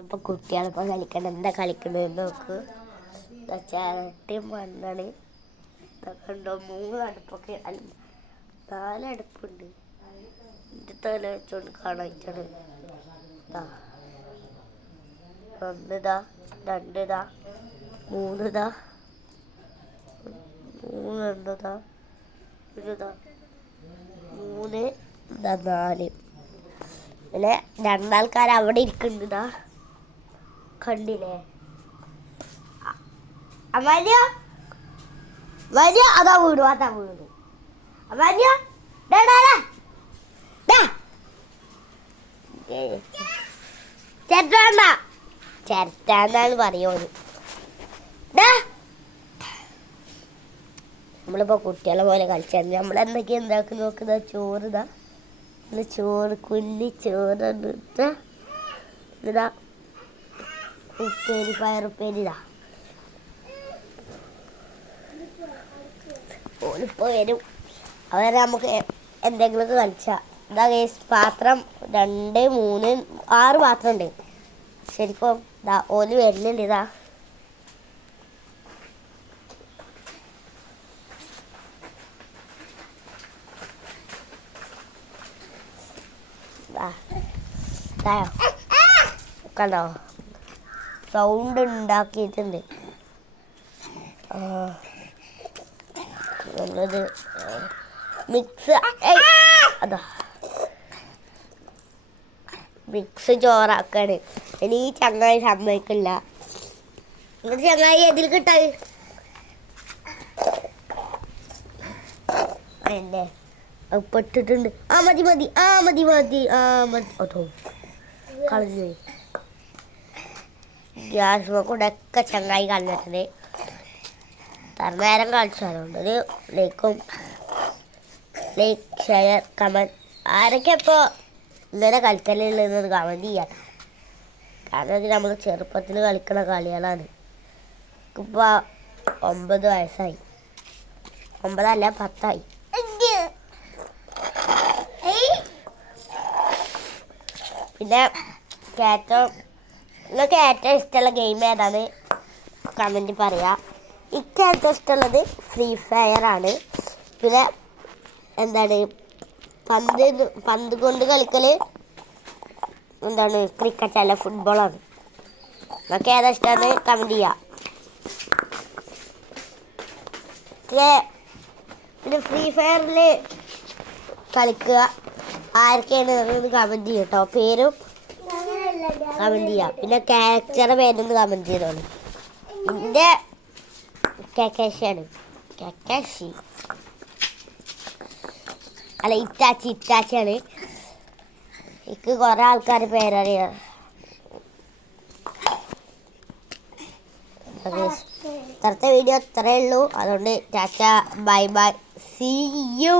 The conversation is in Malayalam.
ഇപ്പൊ കുട്ടികളിപ്പോൾ കളിക്കണം. എന്താ കളിക്കണമെന്ന് നോക്ക്. ചിരട്ടി മണ്ണാണ്. കണ്ടോ, 3 അടുപ്പൊക്കെ, 4 അടുപ്പുണ്ട്. എൻ്റെ തല വെച്ചോണ്ട് കാണായിട്ടാണ്. 1 ഇതാ, 2 ഇതാ, 3 ഇതാ, 3 എണ്ണതാ, 1 ഇതാ, 3 ഇതാ, 4. പിന്നെ 2 ആൾക്കാർ അവിടെ ഇരിക്കുന്നുണ്ടാ, കണ്ടില്ലേ? അമാലിയ വലിയ അതാ വീണു, അതാ വീണു. അമാലിയ ചേട്ടാ, ചേട്ടാന്നാണ് പറയുന്നത്. നമ്മളിപ്പോ കുട്ടികളെ പോലെ കളിച്ചാൽ നമ്മളെന്തൊക്കെയാ ഉണ്ടാക്കി നോക്കുന്ന ചോറിതാ, ചോറ് കുഞ്ഞി ചോറ് ഇതാ, ഉപ്പേരി, പയറുപ്പേരി ഇതാ. ഓലിപ്പോൾ വരും, അവരെ നമുക്ക് എന്തെങ്കിലുമൊക്കെ കളിച്ചാൽ. ഇതാ ഗൈസ്, പാത്രം 2, 3, 6 പാത്രം ഉണ്ട് ശരിക്കും. ഇതാ ഓല് വരുന്നുണ്ട്. ഇതാ കണ്ടോ, സൗണ്ട് ഉണ്ടാക്കിയിട്ടുണ്ട്. നല്ലത് മിക്സ്, അതാ മിക്സ് ചോറാക്കാണ്. ഇനി ഈ ചങ്ങായി സമ്മതിക്കില്ല. എന്നിട്ട് ചങ്ങായി എതിൽ കിട്ടായി എന്നെ പെട്ടിട്ടുണ്ട്. മതി മതി, മതി മതി, മതി. അതോ കളഞ്ഞു. ഗ്യാസ് കൂടെ ഒക്കെ ചങ്ങായി കളഞ്ഞിട്ടുണ്ട്. നേരം കളിച്ചാലുണ്ട്. ഒരു ലൈക്ക്, ഷെയർ, കമൻറ്റ്. ആരൊക്കെ ഇപ്പോൾ ഇങ്ങനെ കളിക്കലുള്ളതെന്ന് കമൻറ്റ് ചെയ്യാം. കാരണം ഇത് നമ്മൾ ചെറുപ്പത്തിൽ കളിക്കുന്ന കളികളാണ്. ഇപ്പോൾ 9 വയസ്സായി, 9 അല്ല 10 പിന്നെ നിങ്ങൾക്ക് ഏറ്റവും ഇഷ്ടമുള്ള ഗെയിം ഏതാണ് കമൻറ്റ് പറയാം. എനിക്ക് ഏറ്റവും ഇഷ്ടമുള്ളത് ഫ്രീ ഫയർ ആണ്. പിന്നെ എന്താണ്, പന്ത് കൊണ്ട് കളിക്കൽ എന്താണ്, ക്രിക്കറ്റ് അല്ല ഫുട്ബോളാണ്. നിങ്ങൾക്ക് ഏതാ ഇഷ്ടമാണ് കമൻറ്റ് ചെയ്യാം. പിന്നെ ഫ്രീ ഫയറിൽ കളിക്കുക ആരൊക്കെയാണ് കമൻറ്റ് ചെയ്യും കേട്ടോ. പേരും കമൻറ്റ് ചെയ്യാം. പിന്നെ ക്യാരക്ടറുടെ പേരൊന്ന് കമൻറ്റ് ചെയ്തോളൂ. എൻ്റെ കക്കാശിയാണ്, കക്കാശി അല്ല ഇറ്റാച്ചിയാണ്. എനിക്ക് കുറേ ആൾക്കാരുടെ പേരറിയാം. ഇത്രത്തെ വീഡിയോ ഇത്രയേ ഉള്ളൂ. അതുകൊണ്ട് tata, bye bye, see U.